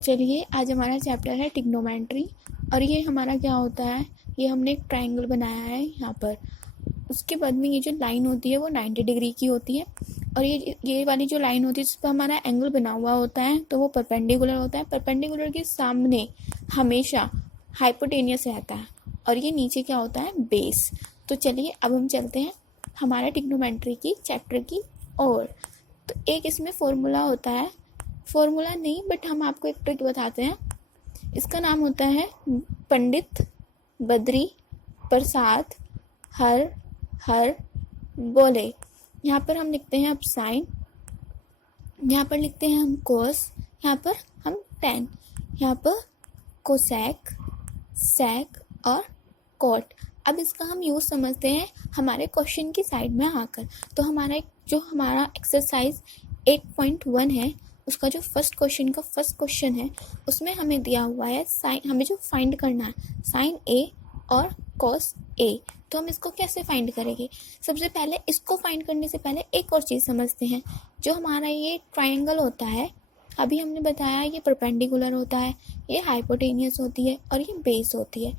चलिए आज हमारा चैप्टर है ट्रिग्नोमेट्री। और ये हमारा क्या होता है, ये हमने एक ट्रायंगल बनाया है यहाँ पर। उसके बाद में ये जो लाइन होती है वो 90 डिग्री की होती है, और ये वाली जो लाइन होती है जिस पर हमारा एंगल बना हुआ होता है तो वो परपेंडिकुलर होता है। परपेंडिकुलर के सामने हमेशा हाइपोटेनियस रहता है, और ये नीचे क्या होता है, बेस। तो चलिए अब हम चलते हैं हमारा ट्रिग्नोमेट्री की चैप्टर की ओर। तो एक इसमें फॉर्मूला होता है, फॉर्मूला नहीं बट हम आपको एक ट्रिक बताते हैं। इसका नाम होता है पंडित बद्री प्रसाद हर हर बोले। यहाँ पर हम लिखते हैं अब साइन, यहाँ पर लिखते हैं हम कोस, यहाँ पर हम टेन, यहाँ पर कोसेक सेक और कोट। अब इसका हम यूज़ समझते हैं हमारे क्वेश्चन की साइड में आकर। तो हमारा एक्सरसाइज 8.1 है, उसका जो फर्स्ट क्वेश्चन है उसमें हमें दिया हुआ है साइन, हमें जो फाइंड करना है साइन ए और कॉस ए। तो हम इसको कैसे फाइंड करेंगे, सबसे पहले इसको फाइंड करने से पहले एक और चीज़ समझते हैं। जो हमारा ये ट्रायंगल होता है, अभी हमने बताया ये परपेंडिकुलर होता है, ये हाइपोटेनियस होती है और ये बेस होती है।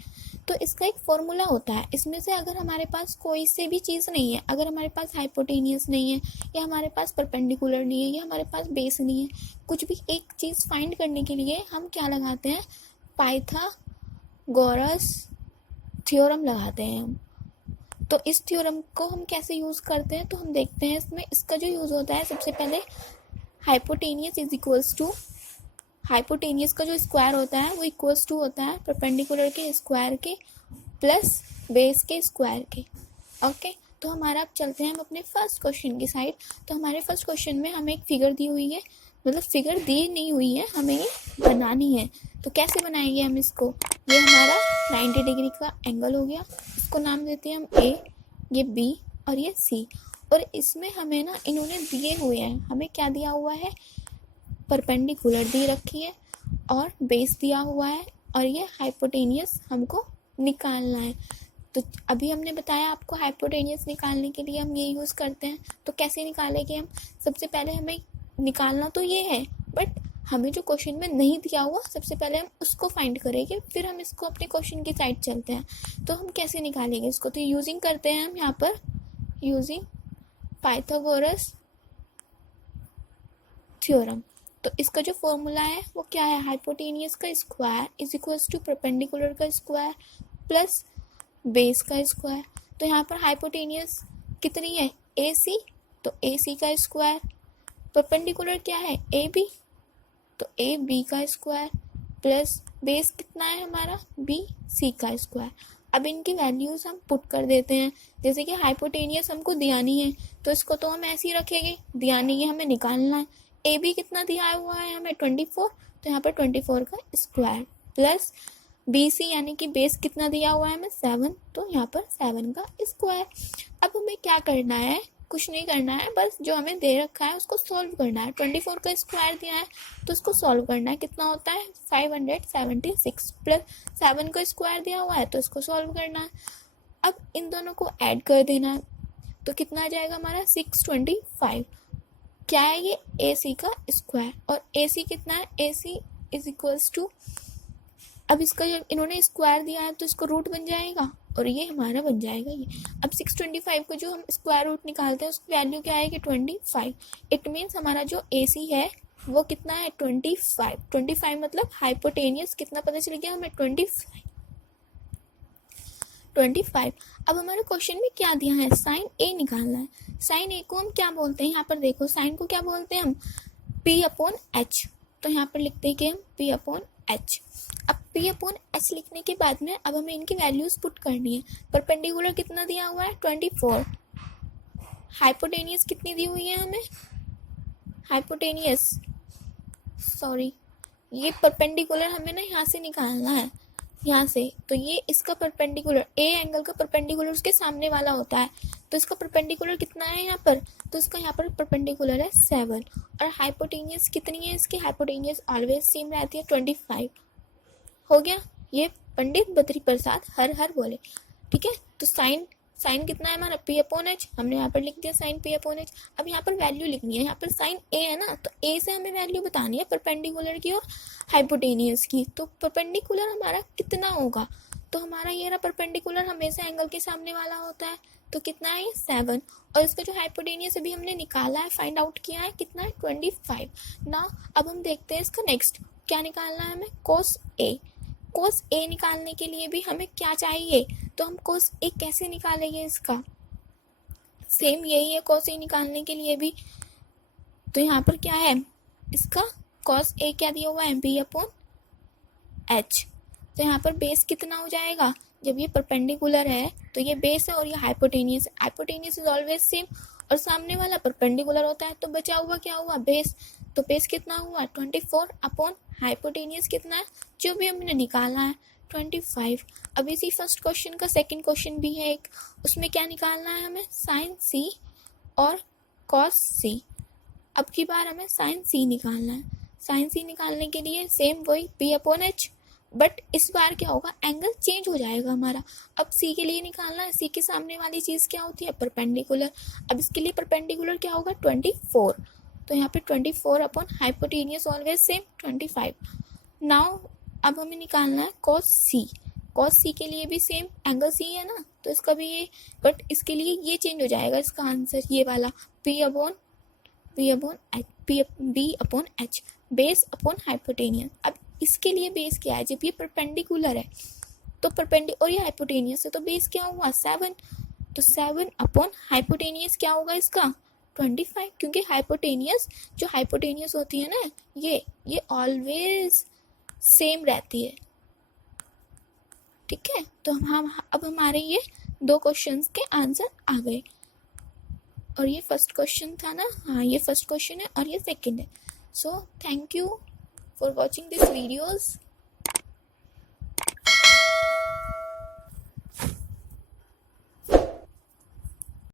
तो इसका एक फॉर्मूला होता है, इसमें से अगर हमारे पास कोई से भी चीज़ नहीं है, अगर हमारे पास हाइपोटेनियस नहीं है या हमारे पास परपेंडिकुलर नहीं है या हमारे पास बेस नहीं है, कुछ भी एक चीज़ फाइंड करने के लिए हम क्या लगाते हैं, पाइथागोरस थ्योरम लगाते हैं हम। तो इस थ्योरम को हम कैसे यूज़ करते हैं, तो हम देखते हैं इसमें इसका जो यूज़ होता है, सबसे पहले hypotenuse is equals to, hypotenuse का जो स्क्वायर होता है वो इक्वल्स टू होता है परपेंडिकुलर के स्क्वायर के प्लस बेस के स्क्वायर के। ओके, तो हमारा अब चलते हैं हम अपने फर्स्ट क्वेश्चन की साइड। तो हमारे फर्स्ट क्वेश्चन में हमें एक फिगर दी हुई है, मतलब फिगर दी नहीं हुई है, हमें ये बनानी है। तो कैसे बनाएंगे हम इसको, ये हमारा 90 डिग्री का एंगल हो गया, इसको नाम देते हैं हम ए, ये बी और ये सी। और इसमें हमें ना इन्होंने दिए हुए हैं, हमें क्या दिया हुआ है, परपेंडिकुलर दी रखी है और बेस दिया हुआ है, और ये हाइपोटेनियस हमको निकालना है। तो अभी हमने बताया आपको हाइपोटेनियस निकालने के लिए हम ये यूज़ करते हैं। तो कैसे निकालेंगे हम, सबसे पहले हमें निकालना तो ये है, बट हमें जो क्वेश्चन में नहीं दिया हुआ सबसे पहले हम उसको फाइंड करेंगे, फिर हम इसको अपने क्वेश्चन की साइड चलते हैं। तो हम कैसे निकालेंगे इसको, तो यूजिंग करते हैं हम यहाँ पर यूजिंग पाइथागोरस थ्योरम। तो इसका जो फॉर्मूला है वो क्या है, हाइपोटेनियस का square is equals to perpendicular का स्क्वायर प्लस बेस का स्क्वायर। तो यहाँ पर हाइपोटेनियस कितनी है, ए सी, तो ए सी का स्क्वायर, परपेंडिकुलर क्या है ए बी, तो ए बी का स्क्वायर प्लस बेस कितना है हमारा बी सी का स्क्वायर। अब इनकी वैल्यूज़ हम पुट कर देते हैं, जैसे कि हाइपोटेनियस हमको दिया नहीं है तो इसको तो हम ऐसे ही रखेंगे, दिया नहीं है हमें निकालना है। ए बी कितना दिया हुआ है हमें 24, तो यहाँ पर 24 का स्क्वायर प्लस बी सी यानी कि बेस कितना दिया हुआ है हमें 7, तो यहाँ पर 7 का स्क्वायर। अब हमें क्या करना है, कुछ नहीं करना है, बस जो हमें दे रखा है उसको सॉल्व करना है। 24 का स्क्वायर दिया है तो उसको सॉल्व करना है, कितना होता है 576 प्लस 7 का स्क्वायर दिया हुआ है तो इसको सॉल्व करना है। अब इन दोनों को ऐड कर देना है, तो कितना आ जाएगा हमारा 625। क्या है ये, ए सी का स्क्वायर, और ए सी कितना है, ए सी इज इक्वल्स टू, अब इसका जब इन्होंने स्क्वायर दिया है तो इसको रूट बन जाएगा और ये हमारा बन जाएगा ये। अब 625 को जो हम स्क्वायर रूट निकालते हैं उसकी वैल्यू क्या आएगी 25। इट मीन्स हमारा जो ए सी है वो कितना है 25 मतलब हाइपोटेनियस कितना पता चल गया हमें 25। अब हमारे क्वेश्चन में क्या दिया है, साइन ए निकालना है। साइन ए को हम क्या बोलते हैं, यहाँ पर देखो साइन को क्या बोलते हैं हम, पी अपॉन एच। तो यहाँ पर लिखते हैं कि हम पी अपॉन एच। अब पी अपॉन एच लिखने के बाद में अब हमें इनकी वैल्यूज पुट करनी है। परपेंडिकुलर कितना दिया हुआ है 24, हाइपोटेनियस कितनी दी हुई है हमें, हाइपोटेनियस सॉरी ये परपेंडिकुलर हमें ना यहाँ से निकालना है, यहाँ से। तो ये इसका परपेंडिकुलर, ए एंगल का परपेंडिकुलर उसके सामने वाला होता है, तो इसका परपेंडिकुलर कितना है यहाँ पर, तो इसका यहाँ पर परपेंडिकुलर है 7। और हाइपोटेनियस कितनी है इसकी, हाइपोटेनियस ऑलवेज सेम रहती है 25। हो गया, ये पंडित बद्री प्रसाद हर हर बोले। ठीक है, तो साइन साइन कितना है हमारा P/H, हमने यहाँ पर लिख दिया साइन P/H। अब यहाँ पर वैल्यू लिखनी है, यहाँ पर साइन A है ना, तो A से हमें वैल्यू बतानी है परपेंडिकुलर की और हाइपोटेनियस की। तो परपेंडिकुलर हमारा कितना होगा, तो हमारा ये रहा परपेंडिकुलर हमेशा एंगल के सामने वाला होता है, तो कितना है ये 7। और इसका जो हाइपोटेनियस अभी हमने निकाला है, फाइंड आउट किया है, कितना है 25 ना। अब हम देखते हैं इसका नेक्स्ट क्या निकालना है हमें, cos A। cos A निकालने के लिए भी हमें क्या चाहिए, तो हम cos A कैसे निकालेंगे, इसका सेम यही है cos A निकालने के लिए भी। तो यहाँ पर क्या है इसका cos A क्या दिया हुआ है B/H। तो यहाँ पर बेस कितना हो जाएगा, जब ये परपेंडिकुलर है तो ये बेस है और ये हाइपोटेनियस है, हाइपोटेनियस इज ऑलवेज सेम और सामने वाला परपेंडिकुलर होता है, तो बचा हुआ क्या हुआ बेस। तो बेस कितना हुआ 24 अपॉन हाइपोटेनियस कितना है जो भी हमने निकाला है 25। अब इसी फर्स्ट क्वेश्चन का सेकंड क्वेश्चन भी है एक, उसमें क्या निकालना है हमें साइन C और cos C। अब की बार हमें साइन C निकालना है, साइन C निकालने के लिए सेम वही P/H, बट इस बार क्या होगा एंगल चेंज हो जाएगा हमारा। अब C के लिए निकालना है, C के सामने वाली चीज़ क्या होती है परपेंडिकुलर। अब इसके लिए परपेंडिकुलर क्या होगा 24, तो यहाँ पे 24 upon hypotenuse always same 25। Now अब हमें निकालना है cos C। cos C के लिए भी सेम एंगल C है ना, तो इसका भी ये, बट इसके लिए ये चेंज हो जाएगा इसका आंसर ये वाला B/H बेस अपॉन हाइपोटेनियस। अब इसके लिए बेस क्या है, जब ये परपेंडिकुलर है तो और ये हाइपोटेनियस है, तो बेस क्या हुआ 7, तो 7 अपॉन हाइपोटेनियस क्या होगा इसका 25, क्योंकि हाइपोटेनियस जो हाइपोटेनियस होती है ना ये ऑलवेज सेम रहती है। ठीक है, तो हम अब हमारे ये 2 क्वेश्चंस के आंसर आ गए, और ये फर्स्ट क्वेश्चन था ना, हाँ ये फर्स्ट क्वेश्चन है और ये सेकंड है। So thank you for watching this videos.